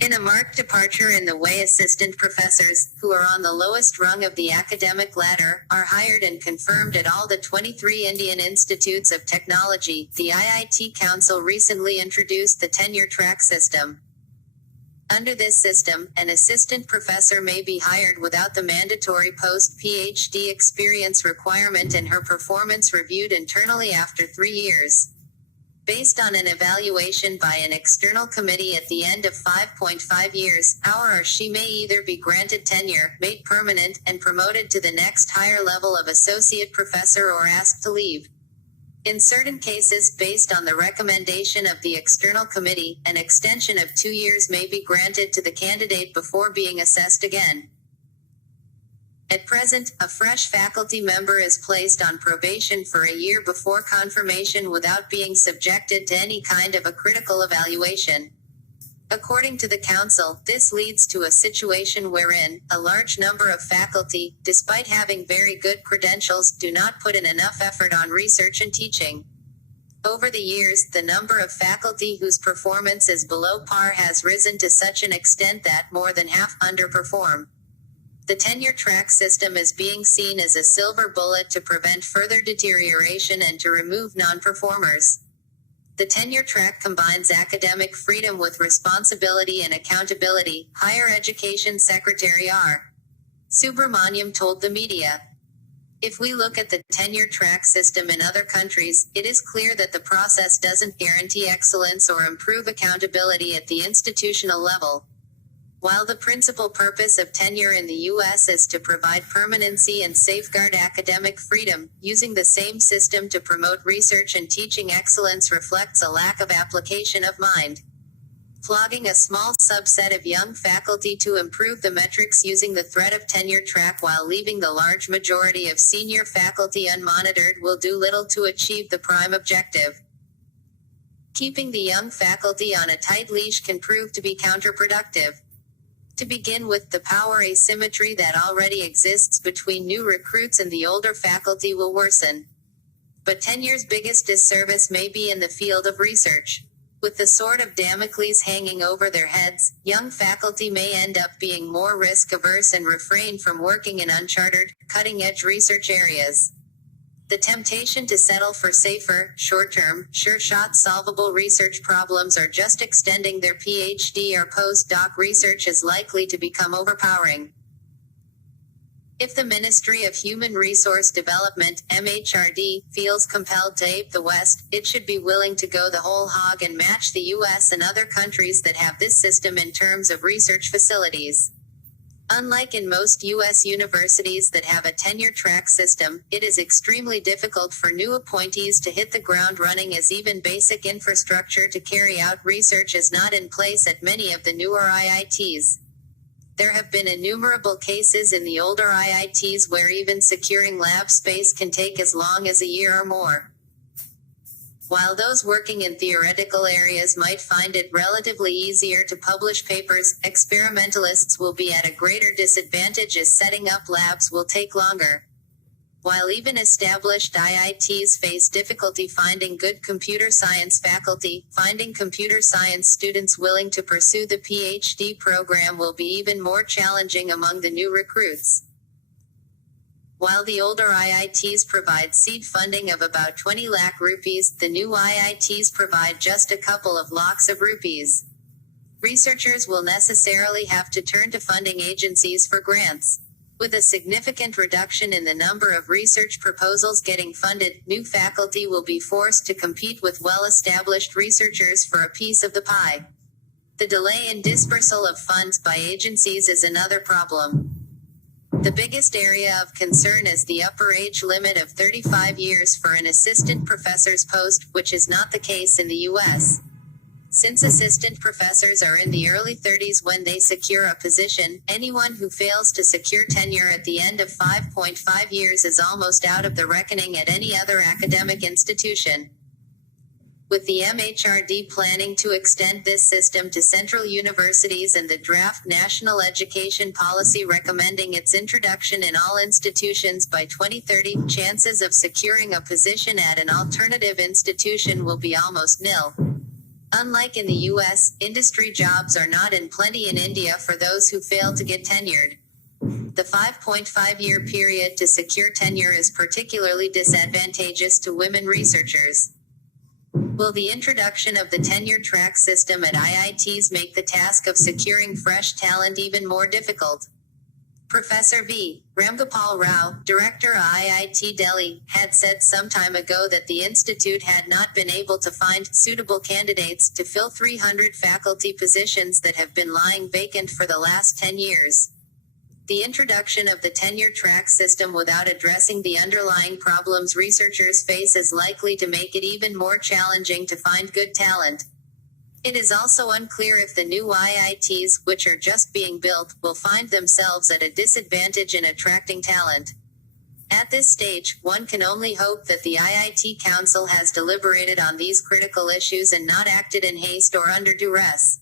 In a marked departure in the way assistant professors, who are on the lowest rung of the academic ladder, are hired and confirmed at all the 23 Indian institutes of technology, the IIT Council recently introduced the tenure track system. Under this system, an assistant professor may be hired without the mandatory post-PhD experience requirement and her performance reviewed internally after 3 years. Based on an evaluation by an external committee at the end of 5.5 years, she may either be granted tenure, made permanent, and promoted to the next higher level of associate professor or asked to leave. In certain cases, based on the recommendation of the external committee, an extension of 2 years may be granted to the candidate before being assessed again. At present, a fresh faculty member is placed on probation for a year before confirmation without being subjected to any kind of a critical evaluation. According to the Council, this leads to a situation wherein a large number of faculty, despite having very good credentials, do not put in enough effort on research and teaching. Over the years, the number of faculty whose performance is below par has risen to such an extent that more than half underperform. The tenure track system is being seen as a silver bullet to prevent further deterioration and to remove non-performers. The tenure track combines academic freedom with responsibility and accountability, Higher Education Secretary R. Subramaniam told the media. If we look at the tenure track system in other countries, it is clear that the process doesn't guarantee excellence or improve accountability at the institutional level. While the principal purpose of tenure in the U.S. is to provide permanency and safeguard academic freedom, using the same system to promote research and teaching excellence reflects a lack of application of mind. Flogging a small subset of young faculty to improve the metrics using the threat of tenure track while leaving the large majority of senior faculty unmonitored will do little to achieve the prime objective. Keeping the young faculty on a tight leash can prove to be counterproductive. To begin with, the power asymmetry that already exists between new recruits and the older faculty will worsen. But tenure's biggest disservice may be in the field of research. With the sword of Damocles hanging over their heads, young faculty may end up being more risk-averse and refrain from working in uncharted, cutting-edge research areas. The temptation to settle for safer, short-term, sure-shot solvable research problems or just extending their PhD or postdoc research is likely to become overpowering. If the Ministry of Human Resource Development, MHRD, feels compelled to ape the West, it should be willing to go the whole hog and match the US and other countries that have this system in terms of research facilities. Unlike in most U.S. universities that have a tenure track system, it is extremely difficult for new appointees to hit the ground running as even basic infrastructure to carry out research is not in place at many of the newer IITs. There have been innumerable cases in the older IITs where even securing lab space can take as long as a year or more. While those working in theoretical areas might find it relatively easier to publish papers, experimentalists will be at a greater disadvantage as setting up labs will take longer. While even established IITs face difficulty finding good computer science faculty, finding computer science students willing to pursue the PhD program will be even more challenging among the new recruits. While the older IITs provide seed funding of about 20 lakh rupees, the new IITs provide just a couple of lakhs of rupees. Researchers will necessarily have to turn to funding agencies for grants. With a significant reduction in the number of research proposals getting funded, new faculty will be forced to compete with well-established researchers for a piece of the pie. The delay in dispersal of funds by agencies is another problem. The biggest area of concern is the upper age limit of 35 years for an assistant professor's post, which is not the case in the U.S. Since assistant professors are in the early 30s when they secure a position, anyone who fails to secure tenure at the end of 5.5 years is almost out of the reckoning at any other academic institution. With the MHRD planning to extend this system to central universities and the draft National Education Policy recommending its introduction in all institutions by 2030, chances of securing a position at an alternative institution will be almost nil. Unlike in the US, industry jobs are not in plenty in India for those who fail to get tenured. The 5.5-year period to secure tenure is particularly disadvantageous to women researchers. Will the introduction of the tenure track system at IITs make the task of securing fresh talent even more difficult? Professor V. Ramgopal Rao, director of IIT Delhi, had said some time ago that the institute had not been able to find suitable candidates to fill 300 faculty positions that have been lying vacant for the last 10 years. The introduction of the tenure track system without addressing the underlying problems researchers face is likely to make it even more challenging to find good talent. It is also unclear if the new IITs, which are just being built, will find themselves at a disadvantage in attracting talent. At this stage, one can only hope that the IIT Council has deliberated on these critical issues and not acted in haste or under duress.